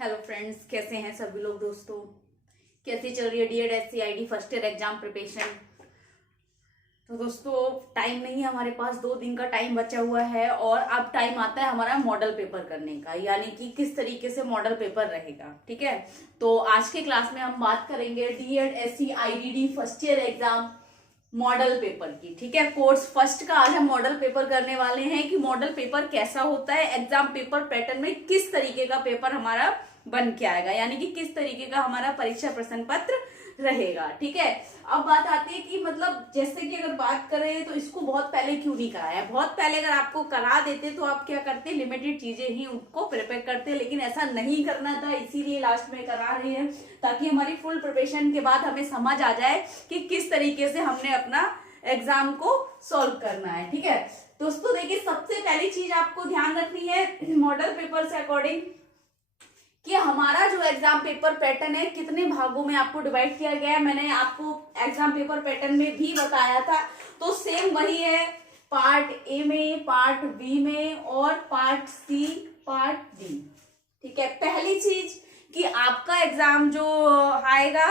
Hello friends, कैसे हैं सभी लोग। दोस्तों, कैसी चल रही है D Ed SCID first year exam preparation. तो दोस्तों, टाइम नहीं है हमारे पास, 2 दिन का टाइम बचा हुआ है और अब टाइम आता है हमारा मॉडल पेपर करने का, यानी कि किस तरीके से मॉडल पेपर रहेगा। ठीक है, तो आज के क्लास में हम बात करेंगे D Ed SCID first year exam model paper की। ठीक है, कोर्स फर्स्ट का आज हम मॉडल पेपर करने वाले हैं कि मॉडल पेपर कैसा होता है, एग्जाम पेपर पैटर्न में किस तरीके का पेपर हमारा बन के आएगा, यानी कि किस तरीके का हमारा परीक्षा प्रश्न पत्र रहेगा। ठीक है, अब बात आती है कि मतलब जैसे कि अगर बात करें तो इसको बहुत पहले क्यों नहीं कराया। बहुत पहले अगर आपको करा देते तो आप क्या करते, लिमिटेड चीजें ही उनको प्रिपेयर करते, लेकिन ऐसा नहीं करना था, इसीलिए लास्ट में करा रहे हैं ताकि हमारी फुल प्रिपरेशन के बाद हमें समझ आ जाए कि किस तरीके से हमने अपना एग्जाम को सॉल्व करना है। ठीक है दोस्तों, देखिए सबसे पहली चीज आपको ध्यान रखनी है मॉडल पेपर से अकॉर्डिंग कि हमारा जो एग्जाम पेपर पैटर्न है कितने भागों में आपको डिवाइड किया गया है। मैंने आपको एग्जाम पेपर पैटर्न में भी बताया था, तो सेम वही है, पार्ट ए में, पार्ट बी में और पार्ट सी, पार्ट डी। ठीक है, पहली चीज कि आपका एग्जाम जो आएगा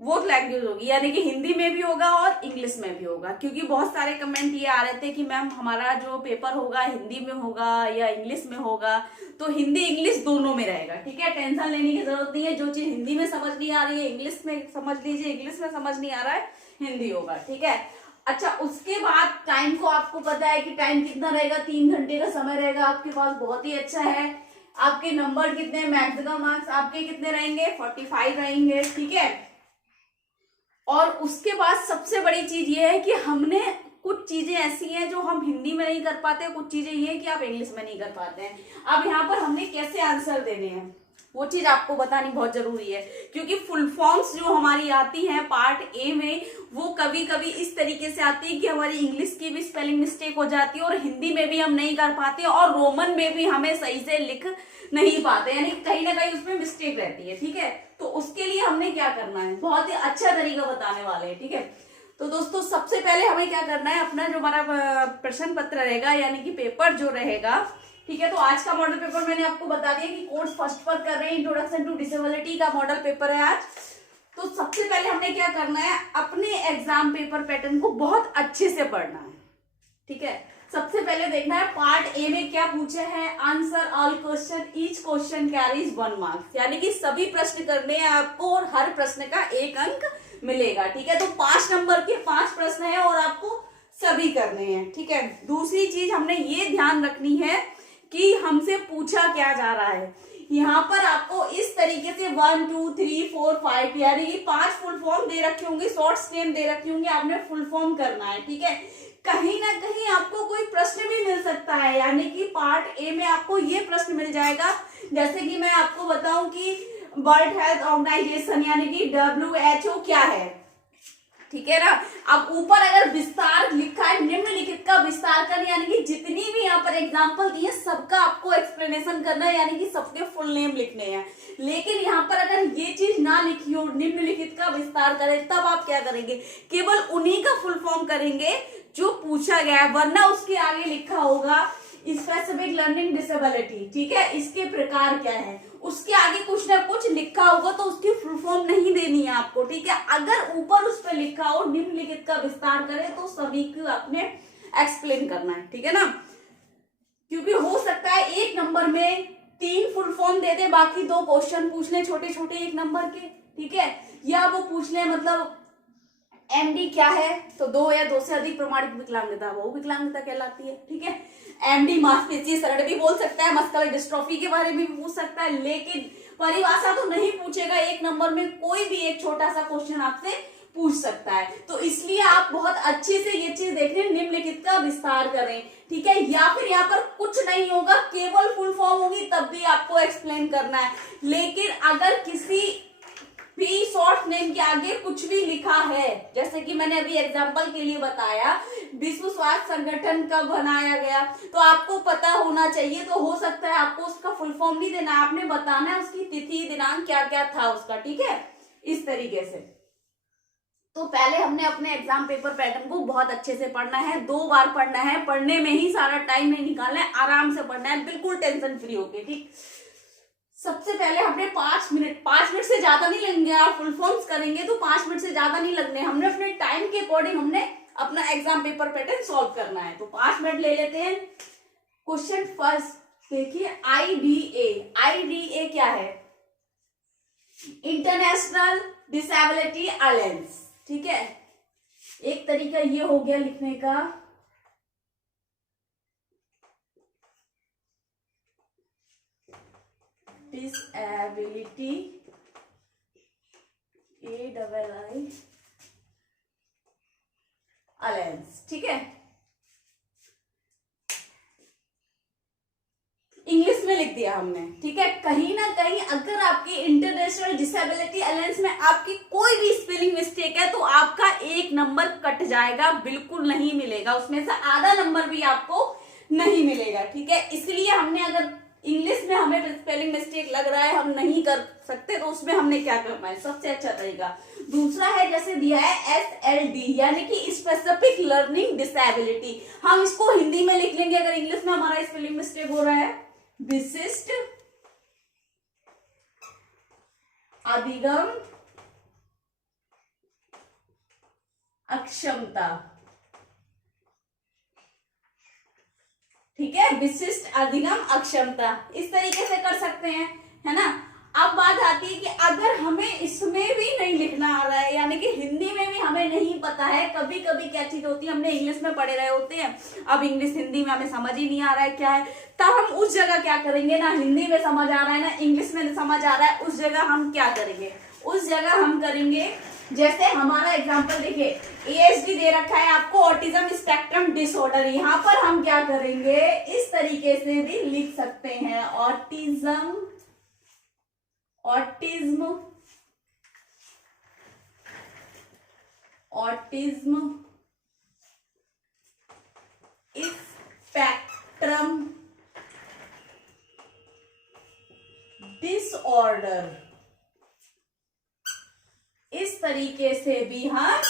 वो लैंग्वेज होगी, यानी कि हिंदी में भी होगा और इंग्लिश में भी होगा, क्योंकि बहुत सारे कमेंट ये आ रहे थे कि मैम हमारा जो पेपर होगा हिंदी में होगा या इंग्लिश में होगा। तो हिंदी इंग्लिश दोनों में रहेगा। ठीक है, टेंशन लेने की जरूरत नहीं है, जो चीज हिंदी में समझ नहीं आ रही है इंग्लिश में समझ लीजिए, इंग्लिश में समझ नहीं आ रहा है हिंदी होगा। ठीक है, अच्छा उसके बाद टाइम को आपको पता है कि टाइम कितना रहेगा, 3 घंटे का समय रहेगा आपके पास, बहुत ही अच्छा है। आपके नंबर कितने, मैक्सिमम मार्क्स आपके कितने रहेंगे, 45 रहेंगे। ठीक है, और उसके बाद सबसे बड़ी चीज ये है कि हमने कुछ चीजें ऐसी हैं जो हम हिंदी में नहीं कर पाते, कुछ चीजें ये हैं कि आप इंग्लिश में नहीं कर पाते हैं। अब यहाँ पर हमने कैसे आंसर देने हैं वो चीज आपको बतानी बहुत जरूरी है, क्योंकि फुल फॉर्म्स जो हमारी आती हैं पार्ट ए में वो कभी कभी इस तरीके से आती है कि हमारी इंग्लिश की भी स्पेलिंग मिस्टेक हो जाती है और हिंदी में भी हम नहीं कर पाते और रोमन में भी हमें सही से लिख नहीं पाते, यानी कहीं ना कहीं उसमें मिस्टेक रहती है। ठीक है, तो उसके लिए हमने क्या करना है, बहुत ही अच्छा तरीका बताने वाले हैं। ठीक है, तो दोस्तों सबसे पहले हमें क्या करना है, अपना जो हमारा प्रश्न पत्र रहेगा यानी कि पेपर जो रहेगा। ठीक है, तो आज का मॉडल पेपर मैंने आपको बता दिया कि कोर्स फर्स्ट पर कर रहे हैं, इंट्रोडक्शन टू डिसेबिलिटी का मॉडल पेपर है आज। तो सबसे पहले हमने क्या करना है, अपने एग्जाम पेपर पैटर्न को बहुत अच्छे से पढ़ना है। ठीक है, सबसे पहले देखना है पार्ट ए में क्या पूछे हैं, answer all question, each question carries 1 marks, यानी कि सभी प्रश्न करने हैं आपको और हर प्रश्न का 1 अंक मिलेगा। ठीक है, तो 5 नंबर के 5 प्रश्न है और आपको सभी करने हैं। ठीक है, दूसरी चीज हमने ये ध्यान रखनी है कि हमसे पूछा क्या जा रहा है। यहाँ पर आपको इस तरीके से 1 2 3 4 5 यानी कि 5 फुल फॉर्म दे रखे होंगे, शॉर्ट्स नेम दे रखे होंगे, आपने फुल फॉर्म करना है। ठीक है, कहीं ना कहीं आपको कोई प्रश्न भी मिल सकता है, यानी कि पार्ट ए में आपको ये प्रश्न मिल जाएगा, जैसे कि मैं आपको बताऊं कि वर्ल्ड हेल्थ ऑर्गेनाइजेशन यानी कि WHO क्या है। ठीक है ना, अब ऊपर अगर विस्तार लिखा है, निम्नलिखित का विस्तार कर, यानी कि जितनी भी यहाँ पर एग्जांपल दी है सबका आपको एक्सप्लेनेशन करना है, यानी कि सबके फुल नेम लिखने हैं। लेकिन यहाँ पर अगर ये चीज ना लिखी हो, निम्नलिखित का विस्तार करें, तब आप क्या करेंगे, केवल उन्हीं का फुल फॉर्म करेंगे जो पूछा गया है, वरना उसके आगे लिखा होगा स्पेसिफिक लर्निंग डिसेबिलिटी। ठीक है, इसके प्रकार क्या है, उसके आगे कुछ ना कुछ लिखा होगा, तो उसकी फुल फॉर्म नहीं देनी है आपको। ठीक है, अगर ऊपर उस पर लिखा हो निम्नलिखित का विस्तार करें, तो सभी को आपने एक्सप्लेन करना है। ठीक है ना, क्योंकि हो सकता है 1 नंबर में 3 फुल फॉर्म दे दे, बाकी 2 क्वेश्चन पूछ ले छोटे छोटे 1 नंबर के। ठीक है, या वो पूछ ले मतलब MD क्या है, तो 2 या 2 से अधिक प्रमाणित विकलांगता, वो विकलांगता कहलाती है। ठीक है, MD मांसपेशीय क्षरण भी बोल सकता है, मस्कुलर डिस्ट्रॉफी के बारे में भी पूछ सकता है, लेकिन परिभाषा तो नहीं पूछेगा। 1 नंबर में कोई भी एक छोटा सा क्वेश्चन आपसे पूछ सकता है, तो इसलिए आप बहुत अच्छे से ये चीज देखें, निम्नलिखित का विस्तार करें। ठीक है, या फिर यहाँ पर कुछ नहीं होगा, केवल फुल फॉर्म होगी, तब भी आपको एक्सप्लेन करना है। लेकिन अगर किसी भी शॉर्ट नेम के आगे कुछ भी लिखा है, जैसे कि मैंने अभी एग्जांपल के लिए बताया विश्व स्वास्थ्य संगठन कब बनाया गया, तो आपको पता होना चाहिए, तो हो सकता है आपको उसका फुल फॉर्म नहीं देना, आपने बताना है उसकी तिथि दिनांक क्या क्या था उसका। ठीक है, इस तरीके से। तो पहले हमने अपने एग्जाम पेपर पैटर्न को बहुत अच्छे से पढ़ना है, 2 बार पढ़ना है, पढ़ने में ही सारा टाइम नहीं निकालना है, आराम से पढ़ना है, बिल्कुल टेंशन फ्री होके। ठीक, सबसे पहले हमने 5 मिनट से ज्यादा नहीं लगेंगे। आप फुल फॉर्म्स करेंगे तो 5 मिनट से ज्यादा नहीं लगने, हमने अपने टाइम के अकॉर्डिंग हमने अपना एग्जाम पेपर पैटर्न सॉल्व करना है। तो 5 मिनट ले लेते हैं। क्वेश्चन फर्स्ट देखिए, आईडीए क्या है? इंटरनेशनल डिसेबिलिटी अलायंस, ठीक है। एक तरीका ये हो गया लिखने का, डिसेबिलिटी AII अलायंस, ठीक है। इंग्लिश में लिख दिया हमने, ठीक है। कहीं ना कहीं अगर आपकी इंटरनेशनल डिसेबिलिटी अलायंस में आपकी कोई भी स्पेलिंग मिस्टेक है तो आपका 1 नंबर कट जाएगा, बिल्कुल नहीं मिलेगा, उसमें से आधा नंबर भी आपको नहीं मिलेगा, ठीक है। इसलिए हमने, अगर इंग्लिश में हमें स्पेलिंग मिस्टेक लग रहा है, हम नहीं कर सकते, तो उसमें हमने क्या करना है, सबसे अच्छा तरीका दूसरा है, जैसे दिया है SLD यानी कि स्पेसिफिक लर्निंग डिसेबिलिटी, हम इसको हिंदी में लिख लेंगे। अगर इंग्लिश में हमारा स्पेलिंग मिस्टेक हो रहा है, विशिष्ट अधिगम अक्षमता, ठीक है, विशिष्ट अधिगम अक्षमता, इस तरीके से कर सकते हैं, है ना। अब बात आती है कि अगर हमें इसमें भी नहीं लिखना आ रहा है, यानी कि हिंदी में भी हमें नहीं पता है, कभी कभी क्या चीज होती है, हमने इंग्लिश में पढ़े रहे होते हैं, अब इंग्लिश हिंदी में हमें समझ ही नहीं आ रहा है क्या है, तब हम उस जगह क्या करेंगे, ना हिंदी में समझ आ रहा है ना इंग्लिश में समझ आ रहा है, उस जगह हम क्या करेंगे, उस जगह हम करेंगे, जैसे हमारा एग्जांपल देखिए, ASD दे रखा है आपको, ऑटिज्म स्पेक्ट्रम डिसऑर्डर, यहाँ पर हम क्या करेंगे, इस तरीके से भी लिख सकते हैं, ऑटिज्म स्पेक्ट्रम डिसऑर्डर, इस तरीके से भी हम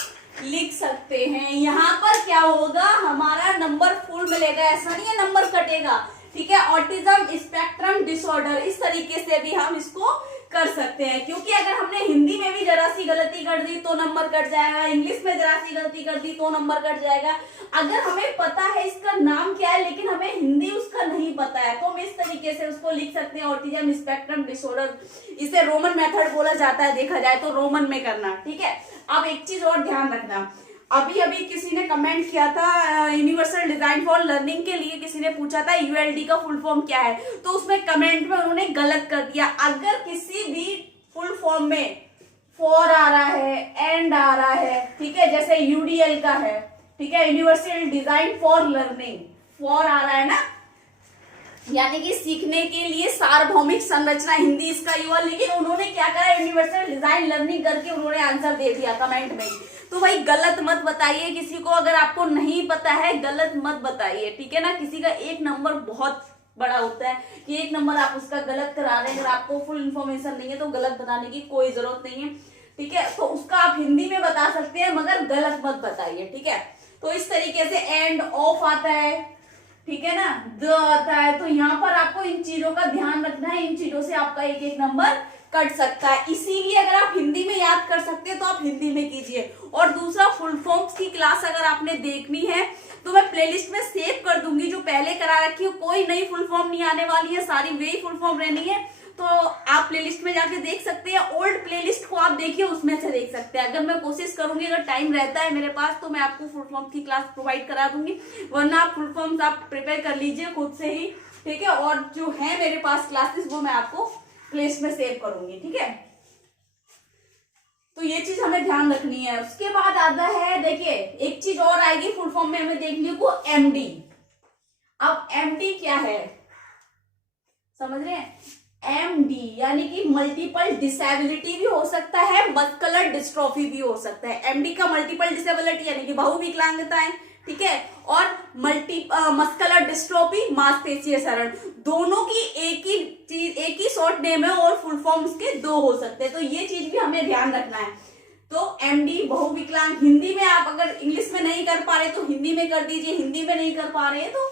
लिख सकते हैं। यहां पर क्या होगा, हमारा नंबर फुल मिलेगा, ऐसा नहीं है नंबर कटेगा, ठीक है। ऑटिज्म स्पेक्ट्रम डिसऑर्डर, इस तरीके से भी हम इसको कर सकते हैं, क्योंकि अगर हमने हिंदी में भी जरा सी गलती कर दी तो नंबर कट जाएगा, इंग्लिश में जरा सी गलती कर दी तो नंबर कट जाएगा। अगर हमें पता है इसका नाम क्या है लेकिन हमें हिंदी उसका नहीं पता है, तो हम इस तरीके से उसको लिख सकते हैं, ऑटिज्म स्पेक्ट्रम डिसऑर्डर। इसे रोमन मेथड बोला जाता है, देखा जाए तो रोमन में करना, ठीक है। अब एक चीज और ध्यान रखना, अभी अभी किसी ने कमेंट किया था यूनिवर्सल डिजाइन फॉर लर्निंग के लिए, किसी ने पूछा था ULD का फुल फॉर्म क्या है, तो उसमें कमेंट में उन्होंने गलत कर दिया। अगर किसी भी फुल फॉर्म में फॉर आ रहा है, एंड आ रहा है, ठीक है, जैसे UDL का है, ठीक है, universal design for learning, for आ रहा है ना, यानी कि सीखने के लिए सार्वभौमिक संरचना, हिंदी इसका युवा, लेकिन उन्होंने क्या करा, यूनिवर्सल डिजाइन लर्निंग करके उन्होंने आंसर दे दिया कमेंट में ही। तो भाई गलत मत बताइए किसी को, अगर आपको नहीं पता है गलत मत बताइए, ठीक है ना। किसी का 1 नंबर बहुत बड़ा होता है कि 1 नंबर आप उसका गलत करा रहे हैं, अगर आपको फुल इन्फॉर्मेशन नहीं है तो गलत बताने की कोई जरूरत नहीं है, ठीक है। तो उसका आप हिंदी में बता सकते हैं मगर गलत मत बताइए, ठीक है। तो इस तरीके से एंड ऑफ आता है, ठीक है ना, द आता है, तो यहाँ पर आपको इन चीजों का ध्यान रखना है, इन चीजों से आपका 1-1 नंबर कट सकता है। इसीलिए अगर आप हिंदी में याद कर सकते हैं तो आप हिंदी में कीजिए। और दूसरा, फुल फॉर्म्स की क्लास अगर आपने देखनी है तो मैं प्लेलिस्ट में सेव कर दूंगी, जो पहले करा रखी है, कोई नई फुल फॉर्म नहीं आने वाली है, सारी वही फुल फॉर्म रहनी है, तो आप प्लेलिस्ट में जाके देख सकते हैं। ओल्ड प्लेलिस्ट को आप देखिए, उसमें से देख सकते हैं। अगर मैं कोशिश करूंगी, अगर टाइम रहता है मेरे पास, तो मैं आपको फुल फॉर्म की क्लास प्रोवाइड करा दूंगी, वरना आप फुल फॉर्म्स आप प्रिपेयर कर लीजिए खुद से ही, ठीक है। और जो है मेरे पास क्लासेस वो मैं आपको प्लेलिस्ट में सेव करूंगी, ठीक है। तो ये चीज हमें ध्यान रखनी है। उसके बाद आता है, देखिए एक चीज और आएगी फुल फॉर्म में, हमें देख लियो को MD। अब MD क्या है, समझ रहे हैं? MD यानी कि मल्टीपल डिसेबिलिटी भी हो सकता है, मस्कुलर डिस्ट्रोफी भी हो सकता है। MD का मल्टीपल डिसेबिलिटी यानी कि बहुविकलांगताएं, ठीक है, और मस्कुलर डिस्ट्रोफी मांसपेशीय क्षरण, दोनों की एक ही चीज, एक ही शॉर्ट नेम है और फुल फॉर्म उसके 2 हो सकते हैं, तो ये चीज भी हमें ध्यान रखना है। तो MD बहुविकलांग, हिंदी में आप अगर इंग्लिश में नहीं कर पा रहे तो हिंदी में कर दीजिए, हिंदी में नहीं कर पा रहे तो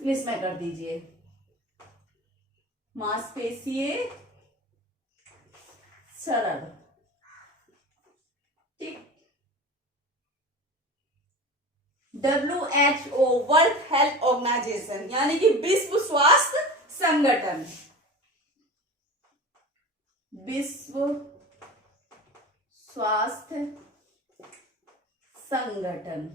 इंग्लिश में कर दीजिए, मांसपेशीय क्षरण, ठीक। WHO वर्ल्ड हेल्थ ऑर्गेनाइजेशन यानी कि विश्व स्वास्थ्य संगठन, विश्व स्वास्थ्य संगठन,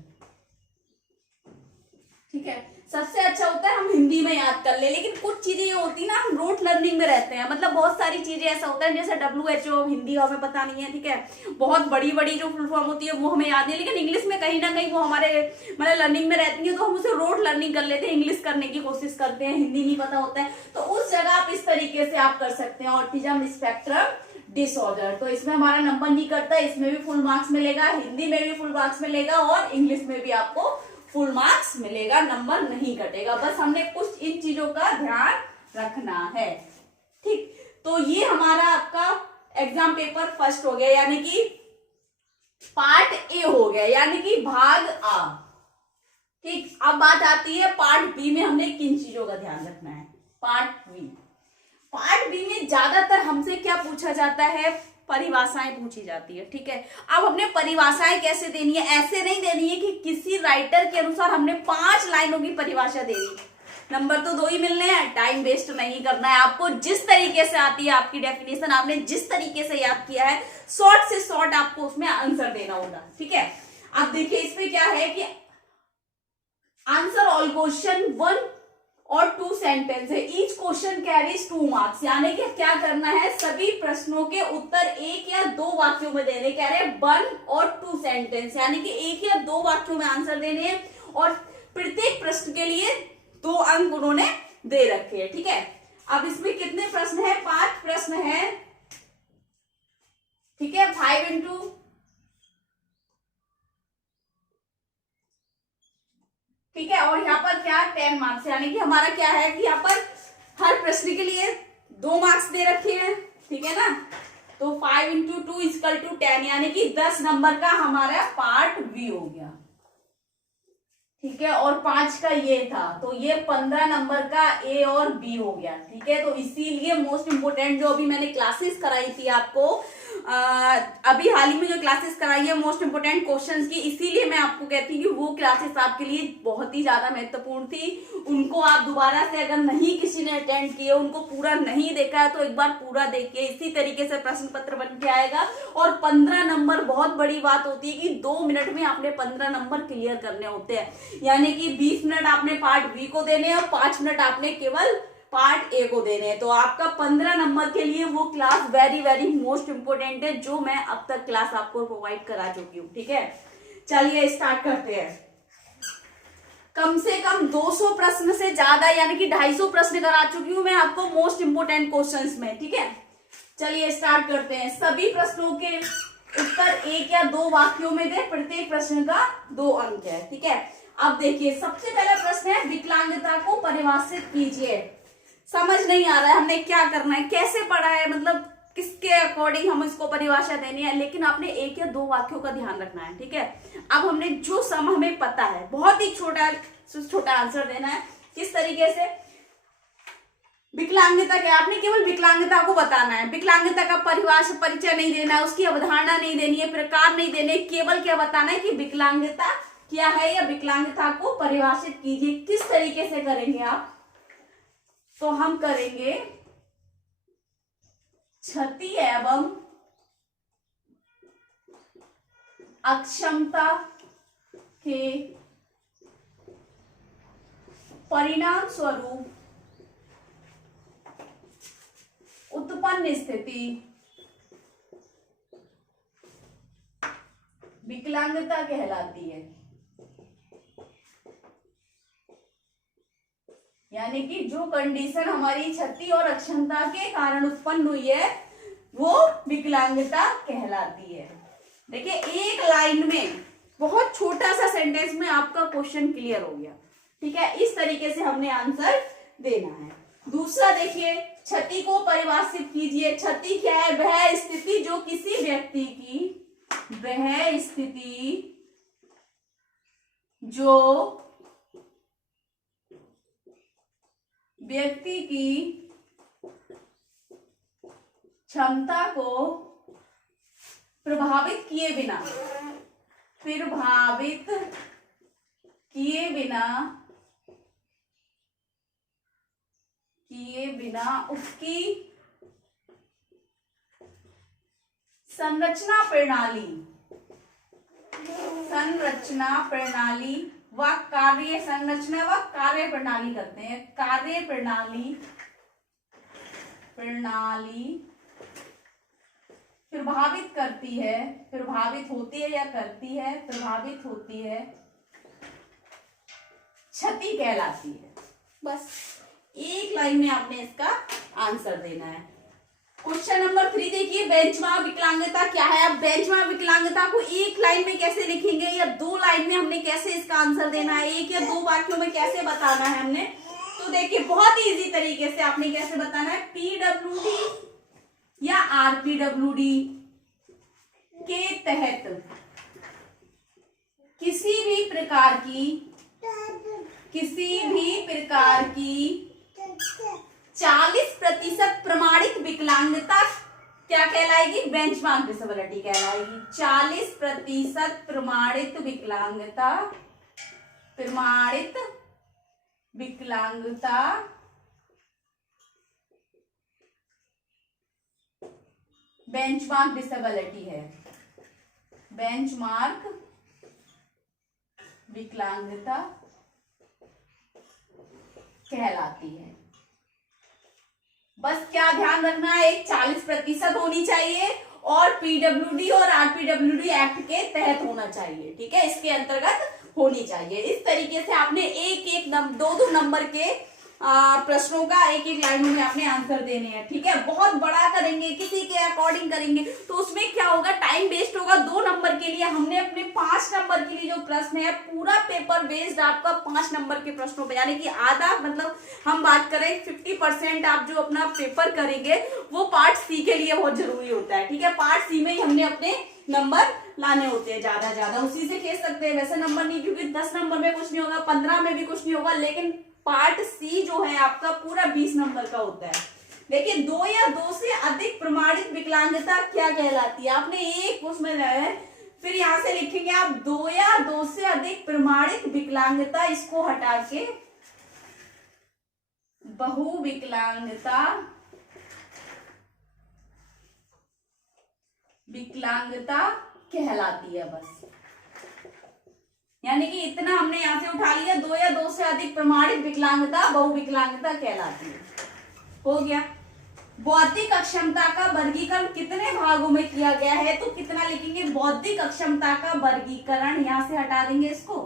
ठीक है। सबसे अच्छा होता है हम हिंदी में याद कर ले, लेकिन कुछ चीजें ये होती है ना, हम रोट लर्निंग में रहते हैं, मतलब बहुत सारी चीजें ऐसा होता है जैसे WHO हिंदी हमें पता नहीं है, ठीक है। बहुत बड़ी बड़ी जो फुल फॉर्म होती है वो हमें याद नहीं, लेकिन इंग्लिश में कहीं ना कहीं वो हमारे मतलब लर्निंग में रहती है, तो हम उसे रोट लर्निंग कर लेते हैं, इंग्लिश करने की कोशिश करते हैं, हिंदी नहीं पता होता है, तो उस जगह आप इस तरीके से आप कर सकते हैं ऑटिज्म स्पेक्ट्रम डिसऑर्डर। तो इसमें हमारा नंबर नहीं कटता, इसमें भी फुल मार्क्स मिलेगा, हिंदी में भी फुल मार्क्स मिलेगा और इंग्लिश में भी आपको फुल मार्क्स मिलेगा, नंबर नहीं कटेगा। बस हमने कुछ इन चीजों का ध्यान रखना है, ठीक। तो ये हमारा आपका एग्जाम पेपर फर्स्ट हो गया, यानी कि पार्ट ए हो गया, यानी कि भाग आ, ठीक। अब बात आती है पार्ट बी में हमने किन चीजों का ध्यान रखना है। पार्ट बी में ज्यादातर हमसे क्या पूछा जाता है, परिभाषाएं पूछी जाती है, ठीक है। अब हमने परिभाषाएं कैसे देनी है, ऐसे नहीं देनी है कि किसी राइटर के अनुसार हमने 5 लाइनों की परिभाषा दे दी, नंबर तो 2 ही मिलने हैं, टाइम वेस्ट नहीं करना है आपको। जिस तरीके से आती है आपकी डेफिनेशन, आपने जिस तरीके से याद किया है, शॉर्ट से शॉर्ट आपको उसमें आंसर देना होगा, ठीक है। अब देखिए इसमें क्या है कि आंसर ऑल क्वेश्चन 1 और 2 सेंटेंस है, ईच क्वेश्चन कैरीज 2 मार्क्स, यानी कि क्या करना है, सभी प्रश्नों के उत्तर 1 या 2 वाक्यों में देने, कह रहे हैं 1 और 2 सेंटेंस, यानी कि 1 या 2 वाक्यों में आंसर देने हैं और प्रत्येक प्रश्न के लिए 2 अंक उन्होंने दे रखे हैं, ठीक है। अब इसमें कितने प्रश्न है, 5 प्रश्न है, ठीक है। 5 इंटू ठीक है, और यहाँ पर क्या 10 मार्क्स, यानी कि हमारा क्या है कि यहाँ पर हर प्रश्न के लिए 2 मार्क्स दे रखे हैं, ठीक है ना। तो 5 इंटू 2 इक्वल टू 10, यानी कि 10 नंबर का हमारा पार्ट बी हो गया, ठीक है। और 5 का ये था, तो ये 15 नंबर का ए और बी हो गया, ठीक है। तो इसीलिए मोस्ट इंपोर्टेंट जो अभी मैंने क्लासेस कराई थी आपको, अभी हाल ही में जो क्लासेस कराई है मोस्ट इंपोर्टेंट क्वेश्चंस की, इसीलिए मैं आपको कहती हूँ कि वो क्लासेस आपके लिए बहुत ही ज्यादा महत्वपूर्ण थी। उनको आप दोबारा से अगर नहीं किसी ने अटेंड किए, उनको पूरा नहीं देखा है, तो एक बार पूरा देखिए। इसी तरीके से प्रश्न पत्र बन के आएगा और 15 नंबर बहुत बड़ी बात होती है कि 2 मिनट में आपने 15 नंबर क्लियर करने होते हैं, यानी कि 20 मिनट आपने पार्ट बी को देने और 5 मिनट आपने केवल पार्ट ए को देने हैं। तो आपका 15 नंबर के लिए वो class very very most important है, जो मैं अब तक क्लास आपको प्रोवाइड करा चुकी हूँ, ठीक है। चलिए स्टार्ट करते हैं। कम से कम 200 प्रश्न से ज्यादा, यानी कि 250 प्रश्न करा चुकी हूँ मैं आपको मोस्ट इंपोर्टेंट क्वेश्चंस में, ठीक है। चलिए स्टार्ट करते हैं। सभी प्रश्नों के उत्तर 1 या 2 वाक्यों में दे, प्रत्येक प्रश्न का 2 अंक है, ठीक है। अब देखिए सबसे पहला प्रश्न है, विकलांगता को परिभाषित कीजिए। समझ नहीं आ रहा है हमने क्या करना है, कैसे पढ़ा है, मतलब किसके अकॉर्डिंग हम इसको परिभाषा देनी है, लेकिन आपने 1 या 2 वाक्यों का ध्यान रखना है, ठीक है। अब हमने जो सम हमें पता है, बहुत ही छोटा आंसर देना है। किस तरीके से, विकलांगता क्या, आपने केवल विकलांगता को बताना है, विकलांगता का परिभाषा परिचय नहीं देना है, उसकी अवधारणा नहीं देनी है, प्रकार नहीं देने, केवल क्या बताना है कि विकलांगता क्या है या विकलांगता को परिभाषित कीजिए। किस तरीके से करेंगे आप, तो हम करेंगे क्षति एवं अक्षमता के परिणाम स्वरूप उत्पन्न स्थिति विकलांगता कहलाती है, यानी कि जो कंडीशन हमारी क्षति और अक्षमता के कारण उत्पन्न हुई है वो विकलांगता कहलाती है। देखिए एक लाइन में, बहुत छोटा सा सेंटेंस में आपका क्वेश्चन क्लियर हो गया, ठीक है। इस तरीके से हमने आंसर देना है। दूसरा देखिए, क्षति को परिभाषित कीजिए। क्षति क्या है, वह स्थिति जो किसी व्यक्ति की, वह स्थिति जो व्यक्ति की क्षमता को प्रभावित किए बिना उसकी संरचना प्रणाली व कार्य संरचना व कार्य प्रणाली करते हैं। कार्य प्रणाली प्रभावित होती है, क्षति कहलाती है। बस एक लाइन में आपने इसका आंसर देना है। क्वेश्चन नंबर 3 देखिए, बेंचमार्क विकलांगता क्या है। अब बेंचमार्क विकलांगता को एक लाइन में कैसे लिखेंगे या 2 लाइन में हमने कैसे इसका आंसर देना है, 1 या 2 वाक्यों में कैसे बताना है हमने, तो देखिए बहुत ही इजी तरीके से आपने कैसे बताना है। पीडब्ल्यूडी या आरपीडब्ल्यूडी के तहत किसी भी प्रकार की 40% प्रमाणित विकलांगता क्या कहलाएगी, बेंचमार्क डिसेबिलिटी कहलाएगी। 40% प्रमाणित विकलांगता बेंचमार्क डिसेबिलिटी है, बेंचमार्क विकलांगता कहलाती है। बस क्या ध्यान रखना है, एक 40% होनी चाहिए और पीडब्ल्यूडी और आरपीडब्ल्यूडी एक्ट के तहत होना चाहिए, ठीक है, इसके अंतर्गत होनी चाहिए। इस तरीके से आपने दो नंबर के प्रश्नों का एक लाइन में आपने आंसर देने हैं, ठीक है। बहुत बड़ा करेंगे, किसी के अकॉर्डिंग करेंगे तो उसमें क्या होगा, टाइम वेस्ट होगा। 2 नंबर के लिए हमने अपने 5 नंबर के लिए जो प्रश्न है पूरा पेपर बेस्ड आपका 5 नंबर के प्रश्नों पे, यानी कि आधा, मतलब हम बात करें 50% आप जो अपना पेपर करेंगे वो पार्ट सी के लिए बहुत जरूरी होता है, ठीक है। पार्ट सी में ही हमने अपने नंबर लाने होते हैं, ज्यादा उसी से खेल सकते हैं। वैसे नंबर नहीं, क्योंकि 10 नंबर में कुछ नहीं होगा, 15 में भी कुछ नहीं होगा, लेकिन पार्ट सी जो है आपका पूरा 20 नंबर का होता है। लेकिन 2 या 2 से अधिक प्रमाणित विकलांगता क्या कहलाती है, आपने एक उसमें है, फिर यहां से लिखेंगे आप 2 या 2 से अधिक प्रमाणित विकलांगता, इसको हटा के बहुविकलांगता कहलाती है। बस यानी कि इतना हमने यहां से उठा लिया, 2 या 2 से अधिक प्रमाणित विकलांगता बहुविकलांगता कहलाती है। हो गया। बौद्धिक अक्षमता का वर्गीकरण कितने भागों में किया गया है, तो कितना लिखेंगे, बौद्धिक अक्षमता का वर्गीकरण, यहां से हटा देंगे इसको,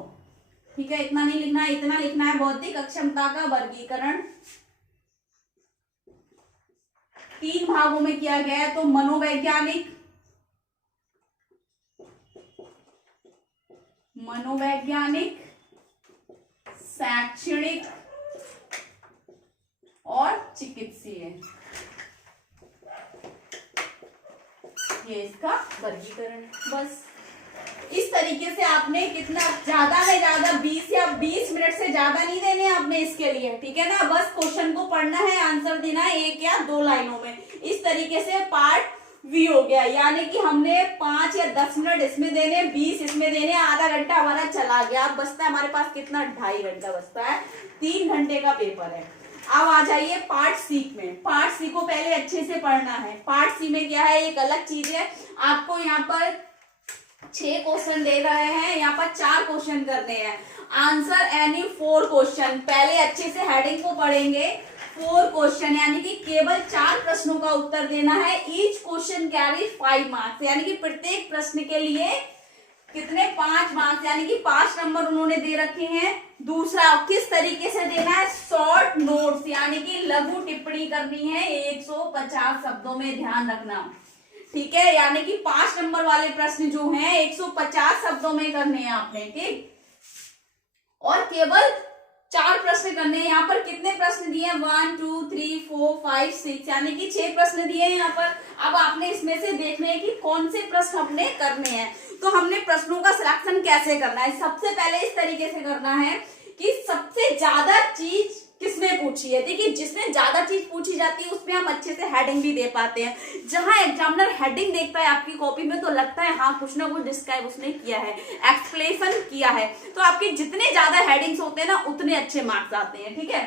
ठीक है। इतना नहीं लिखना है, इतना लिखना है, बौद्धिक अक्षमता का वर्गीकरण 3 भागों में किया गया है। तो मनोवैज्ञानिक, शैक्षणिक और चिकित्सीय, ये इसका वर्गीकरण है। बस इस तरीके से आपने कितना, ज्यादा में ज्यादा 20 या 20 मिनट से ज्यादा नहीं देने आपने इसके लिए, ठीक है ना। बस क्वेश्चन को पढ़ना है, आंसर देना है 1 या 2 लाइनों में। इस तरीके से पार्ट वी हो गया, यानी कि हमने 5 या 10 मिनट इसमें देने, 20 इसमें देने, आधा घंटा हमारा चला गया। अब बचता है हमारे पास कितना, 2.5 घंटा बचता है, 3 घंटे का पेपर है। अब आ जाइए पार्ट सी में। पार्ट सी को पहले अच्छे से पढ़ना है। पार्ट सी में क्या है, एक अलग चीज है। आपको यहाँ पर 6 क्वेश्चन दे रहे हैं, यहाँ पर 4 क्वेश्चन करने हैं। आंसर एनी 4 क्वेश्चन, पहले अच्छे से हेडिंग को पढ़ेंगे। 4 क्वेश्चन यानी कि केवल 4 प्रश्नों का उत्तर देना है। ईच क्वेश्चन कैरी 5 मार्क्स, यानी कि प्रत्येक प्रश्न के लिए कितने, 5 मार्क्स, यानी कि 5 नंबर उन्होंने दे रखे हैं। दूसरा, किस तरीके से देना है, शॉर्ट नोट्स, यानी कि लघु टिप्पणी करनी है 150 शब्दों में, ध्यान रखना, ठीक है। यानी कि 5 नंबर वाले प्रश्न जो हैं 150 शब्दों में करने हैं आपने, ठीक। और केवल 4 प्रश्न करने हैं। यहाँ पर कितने प्रश्न दिए हैं, 1 2 3 4 5 6, यानी कि 6 प्रश्न दिए हैं यहाँ पर। अब आपने इसमें से देखने हैं कि कौन से प्रश्न अपने करने हैं। तो हमने प्रश्नों का सिलेक्शन कैसे करना है, सबसे पहले इस तरीके से करना है कि सबसे ज्यादा चीज किसने पूछी पूछी है। देखिए जिसमें ज्यादा चीज पूछी जाती है उसमें हम अच्छे से हेडिंग भी दे पाते हैं। जहां एग्जामिनर हेडिंग देखता है आपकी कॉपी में तो लगता है हाँ कुछ ना कुछ डिस्क्राइब उसने किया है, एक्सप्लेनेशन किया है। तो आपके जितने ज्यादा हेडिंग्स होते हैं ना उतने अच्छे मार्क्स आते हैं। ठीक है,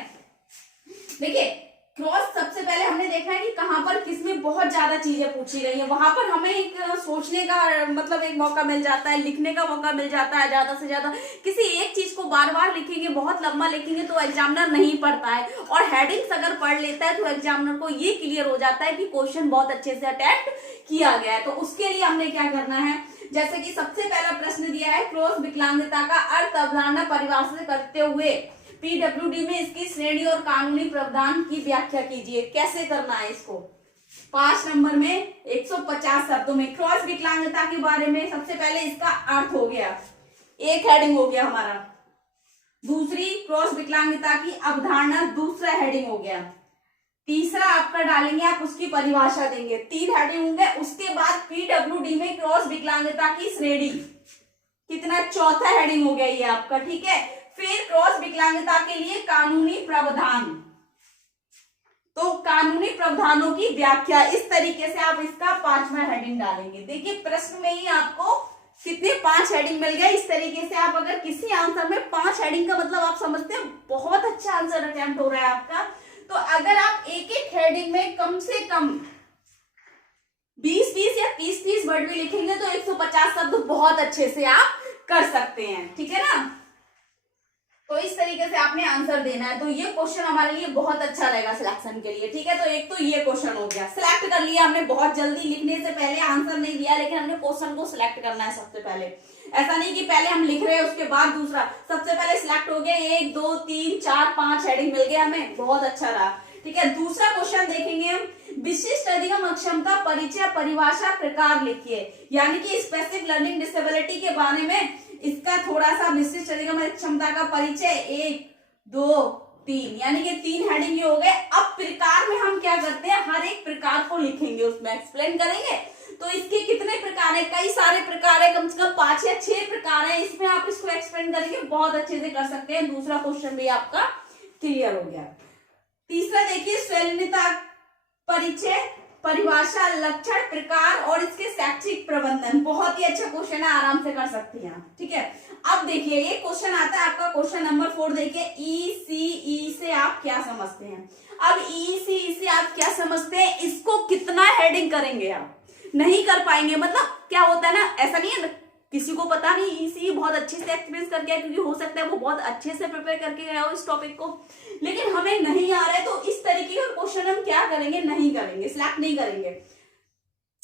देखिए क्रॉस सबसे पहले हमने देखा है कि कहां पर किसमें बहुत ज्यादा चीजें पूछी गई है, वहां पर हमें एक सोचने का मतलब एक मौका मिल जाता है, लिखने का मौका मिल जाता है ज्यादा से ज्यादा। किसी एक चीज को बार बार लिखेंगे, बहुत लंबा लिखेंगे तो एग्जामिनर नहीं पढ़ता है, और हेडिंग्स अगर पढ़ लेता है तो एग्जामिनर को ये क्लियर हो जाता है कि क्वेश्चन बहुत अच्छे से अटेम्प्ट किया गया है। तो उसके लिए हमने क्या करना है, जैसे कि सबसे पहला प्रश्न दिया है, क्रॉस विकलांगता का अर्थ अवधारणा परिभाषित करते हुए पीडब्ल्यूडी में इसकी श्रेणी और कानूनी प्रावधान की व्याख्या कीजिए। कैसे करना है इसको, 5 नंबर में 150 शब्दों में। क्रॉस विकलांगता के बारे में सबसे पहले इसका अर्थ हो गया, एक हेडिंग हो गया हमारा। दूसरी क्रॉस विकलांगता की अवधारणा, दूसरा हेडिंग हो गया। तीसरा आपका डालेंगे आप उसकी परिभाषा देंगे, 3 हेडिंग होंगे। उसके बाद पीडब्ल्यूडी में क्रॉस विकलांगता की श्रेणी, कितना, चौथा हेडिंग हो गया ये आपका। ठीक है, फिर क्रॉस विकलांगता के लिए कानूनी प्रावधान, तो कानूनी प्रावधानों की व्याख्या। इस तरीके से आप इसका 5वां हेडिंग डालेंगे। देखिए प्रश्न में ही आपको कितने 5 हेडिंग मिल गए। इस तरीके से आप अगर किसी आंसर में 5 हेडिंग का मतलब आप समझते हैं बहुत अच्छा आंसर अटेम्प्ट हो रहा है आपका। तो अगर आप एक एक हेडिंग में कम से कम 20-20 या 30-30 वर्ड भी लिखेंगे तो 150 शब्द बहुत अच्छे से आप कर सकते हैं। ठीक है ना, तो इस तरीके से आपने आंसर देना है। तो ये क्वेश्चन हमारे लिए बहुत अच्छा रहेगा सिलेक्शन के लिए। ठीक है, तो एक तो ये क्वेश्चन हो गया, सिलेक्ट कर लिया हमने। बहुत जल्दी लिखने से पहले आंसर नहीं दिया, लेकिन हमने क्वेश्चन को सिलेक्ट करना है सबसे पहले। ऐसा नहीं कि पहले हम लिख रहे हैं उसके बाद दूसरा, सबसे पहले सिलेक्ट हो गया। 1 2 3 4 5 हेडिंग मिल गया हमें, बहुत अच्छा रहा। ठीक है, दूसरा क्वेश्चन देखेंगे हम, विशिष्ट अधिगम अक्षमता परिचय परिभाषा प्रकार लिखिए। यानी कि स्पेसिफिक लर्निंग डिसेबिलिटी के बारे में इसका थोड़ा सा विशिष्ट अधिगम क्षमता का परिचय 1 2 3, यानी कि 3 हेडिंग ये हो गए। अब प्रकार में हम क्या करते हैं, हर एक प्रकार को लिखेंगे, उसमें एक्सप्लेन करेंगे। तो इसके कितने प्रकार है, कई सारे प्रकार है, कम से कम 5 या 6 प्रकार है। इसमें आप इसको एक्सप्लेन करेंगे, बहुत अच्छे से कर सकते हैं। दूसरा क्वेश्चन भी आपका क्लियर हो गया। तीसरा देखिए, स्वैच्छिकता परिचय परिभाषा लक्षण प्रकार और इसके शैक्षिक प्रबंधन, बहुत ही अच्छा क्वेश्चन है, आराम से कर सकती हैं। ठीक है, अब देखिए ये क्वेश्चन आता है आपका क्वेश्चन नंबर 4। देखिए ई से आप क्या समझते हैं। अब ई से आप क्या समझते हैं, इसको कितना हेडिंग करेंगे आप, नहीं कर पाएंगे। मतलब क्या होता है ना, ऐसा नहीं है किसी को पता नहीं ईसी बहुत अच्छे से एक्सपीरियंस करके आया, क्योंकि हो सकता है वो बहुत अच्छे से प्रिपेयर करके गया हो इस टॉपिक को, लेकिन हमें नहीं आ रहा है। तो इस तरीके का क्वेश्चन हम क्या करेंगे, नहीं करेंगे, सिलेक्ट नहीं करेंगे।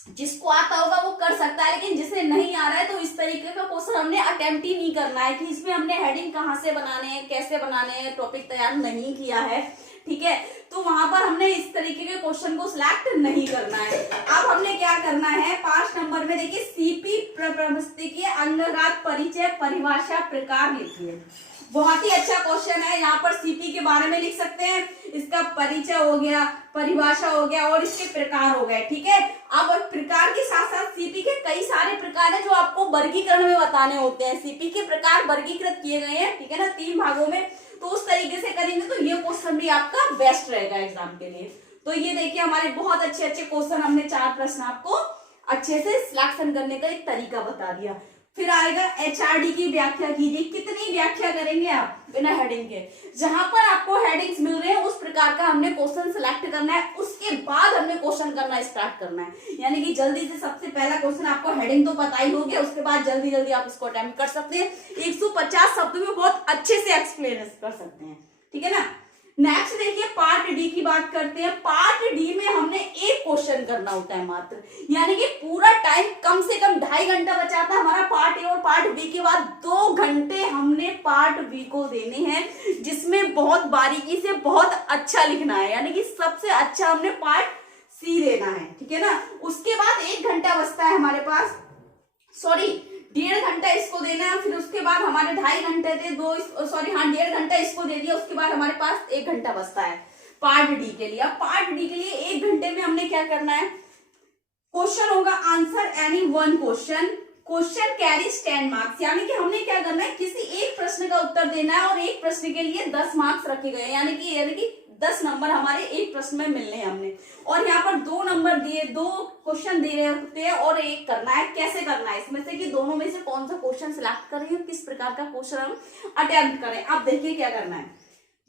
जिसको आता होगा वो कर सकता है, लेकिन जिसे नहीं आ रहा है तो इस तरीके का क्वेश्चन हमने अटेम्प्ट ही नहीं करना है कि इसमें हमने हेडिंग कहाँ से बनाने हैं, कैसे बनाने हैं, टॉपिक तैयार नहीं किया है। ठीक है, तो वहां पर हमने इस तरीके के क्वेश्चन को सिलेक्ट नहीं करना है। अब हमने क्या करना है, 5 नंबर में देखिए सीपी प्रबंधकीय अंगघात परिचय परिभाषा प्रकार लिखिए। बहुत ही अच्छा क्वेश्चन है। यहाँ पर सीपी के बारे में लिख सकते हैं, इसका परिचय हो गया, परिभाषा हो गया और इसके प्रकार हो गए। ठीक है, अब प्रकार के साथ साथ सीपी के कई सारे प्रकार है जो आपको वर्गीकरण में बताने होते हैं। सीपी के प्रकार वर्गीकृत किए गए हैं, ठीक है ना, 3 भागों में। तो उस तरीके से करेंगे तो ये क्वेश्चन भी आपका बेस्ट रहेगा एग्जाम के लिए। तो ये देखिए हमारे बहुत अच्छे अच्छे क्वेश्चन, हमने 4 प्रश्न आपको अच्छे से सिलेक्शन करने का एक तरीका बता दिया। फिर आएगा एचआरडी की व्याख्या कीजिए। कितनी व्याख्या करेंगे आप बिना हेडिंग के, जहां पर आपको हेडिंग्स मिल रहे हैं उस प्रकार का हमने क्वेश्चन सिलेक्ट करना है, उसके बाद हमने क्वेश्चन करना स्टार्ट करना है। यानी कि जल्दी से सबसे पहला क्वेश्चन, आपको हेडिंग तो पता ही हो गया, उसके बाद जल्दी जल्दी आप इसको अटेम्प्ट कर सकते हैं। 150 शब्दों में बहुत अच्छे से एक्सप्लेन कर सकते हैं। ठीक है ना, नेक्स्ट देखिए पार्ट डी की बात करते हैं। पार्ट डी में हमने एक क्वेश्चन करना होता है मात्र, यानी कि पूरा टाइम कम से कम 2.5 घंटा बचाता है हमारा पार्ट ए, और पार्ट बी के बाद 2 घंटे हमने पार्ट बी को देने हैं, जिसमें बहुत बारीकी से बहुत अच्छा लिखना है। यानी कि सबसे अच्छा हमने पार्ट सी देना है। ठीक है ना, उसके बाद 1 घंटा बचता है हमारे पास, सॉरी 1.5 घंटा इसको देना है। फिर उसके बाद हमारे 2.5 घंटे थे, 1.5 घंटा इसको दे दिया। उसके बाद हमारे पास 1 घंटा बचता है पार्ट डी के लिए। अब पार्ट डी के लिए 1 घंटे में हमने क्या करना है, क्वेश्चन होगा answer any 1 question, question carries 10 marks. यानी कि हमने क्या करना है, किसी एक प्रश्न का उत्तर देना है और एक प्रश्न के लिए 10 मार्क्स रखे गए, यानी कि 10 नंबर हमारे एक प्रश्न में मिलने हैं हमने, और यहाँ पर 2 नंबर दिए, 2 क्वेश्चन दे रहे होते हैं और एक करना है। कैसे करना है इसमें से कि दोनों में से कौन सा क्वेश्चन सिलेक्ट करें और किस प्रकार का क्वेश्चन हम अटेम्प्ट करें। आप देखिए क्या करना है।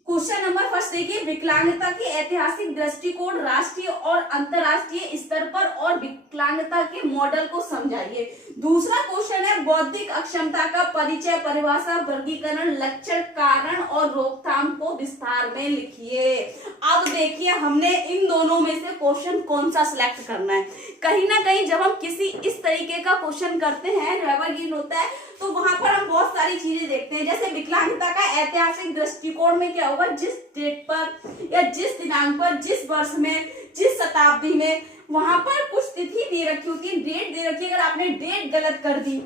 क्वेश्चन नंबर फर्स्ट देखिए, विकलांगता के ऐतिहासिक दृष्टिकोण राष्ट्रीय और अंतरराष्ट्रीय स्तर पर और विकलांगता के मॉडल को समझाइए। दूसरा क्वेश्चन है, बौद्धिक अक्षमता का परिचय, परिभाषा, वर्गीकरण, लक्षण, कारण और रोकथाम को विस्तार में लिखिए। अब देखिए हमने इन दोनों में से क्वेश्चन कौन सा सिलेक्ट करना है। कहीं ना कहीं जब हम किसी इस तरीके का क्वेश्चन करते हैं जो एवरग्रीन होता है, तो वहां पर हम बहुत सारी चीजें देखते हैं। जैसे विकलांगता का ऐतिहासिक दृष्टिकोण में क्या होगा, जिस डेट पर या जिस दिनांक पर, जिस वर्ष में, जिस शताब्दी में, वहां पर कुछ तिथि दे रखी होती है, डेट दे रखी है। अगर आपने डेट गलत कर दी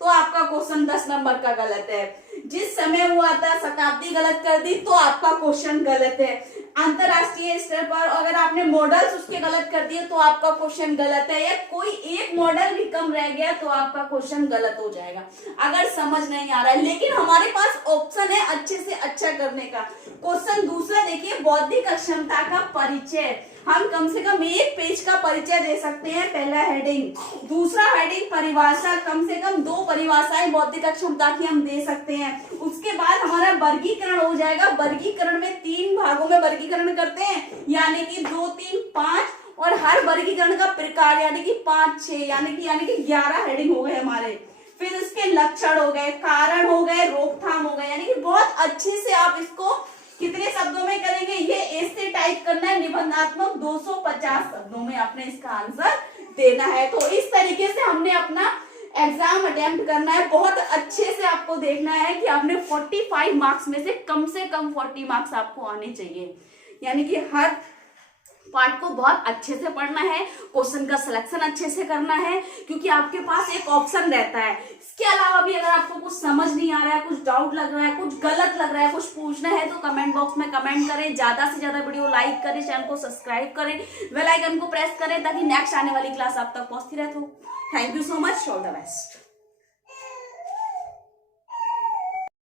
तो आपका क्वेश्चन 10 नंबर का गलत है। जिस समय हुआ था, शताब्दी गलत कर दी तो आपका क्वेश्चन गलत है। अंतरराष्ट्रीय स्तर पर अगर आपने मॉडल्स उसके गलत कर दिए तो आपका क्वेश्चन गलत है, या कोई एक मॉडल भी कम रह गया तो आपका क्वेश्चन गलत हो जाएगा अगर समझ नहीं आ रहा है। लेकिन हमारे पास ऑप्शन है अच्छे से अच्छा करने का। क्वेश्चन दूसरा देखिए, बौद्धिक अक्षमता का परिचय। हम कम से कम एक पेज का परिचय दे सकते हैं। पहला हेडिंग, दूसरा हेडिंग परिभाषा, कम से कम 2 परिभाषाएं बौद्धिक अक्षमता की हम दे सकते हैं। उसके बाद हमारा वर्गीकरण हो जाएगा। वर्गीकरण में 3 भागों में वर्गीकरण करते हैं, यानी कि 2, 3, 5, और हर वर्गीकरण का प्रकार यानी कि 5, 6 यानी कि 11 हेडिंग हो गए हमारे। फिर उसके लक्षण हो गए, कारण हो गए, रोकथाम हो गए, यानी कि बहुत अच्छे से आप इसको कितने शब्दों में करेंगे, ये ऐसे टाइप करना है निबंधात्मक 250 शब्दों में आपने इसका आंसर देना है। तो इस तरीके से हमने अपना एग्जाम अटेम्प्ट करना है। बहुत अच्छे से आपको देखना है कि आपने 45 मार्क्स में से कम 40 मार्क्स आपको आने चाहिए, यानी कि हर पार्ट को बहुत अच्छे से पढ़ना है, क्वेश्चन का सिलेक्शन अच्छे से करना है, क्योंकि आपके पास एक ऑप्शन रहता है। इसके अलावा भी अगर आपको कुछ समझ नहीं आ रहा है, कुछ डाउट लग रहा है, कुछ गलत लग रहा है, कुछ पूछना है तो कमेंट बॉक्स में कमेंट करें। ज्यादा से ज्यादा वीडियो लाइक करें, चैनल को सब्सक्राइब करें, बेल आइकन को प्रेस करें ताकि नेक्स्ट आने वाली क्लास आप तक पहुंचती रहे। तो thank you so much, all the best.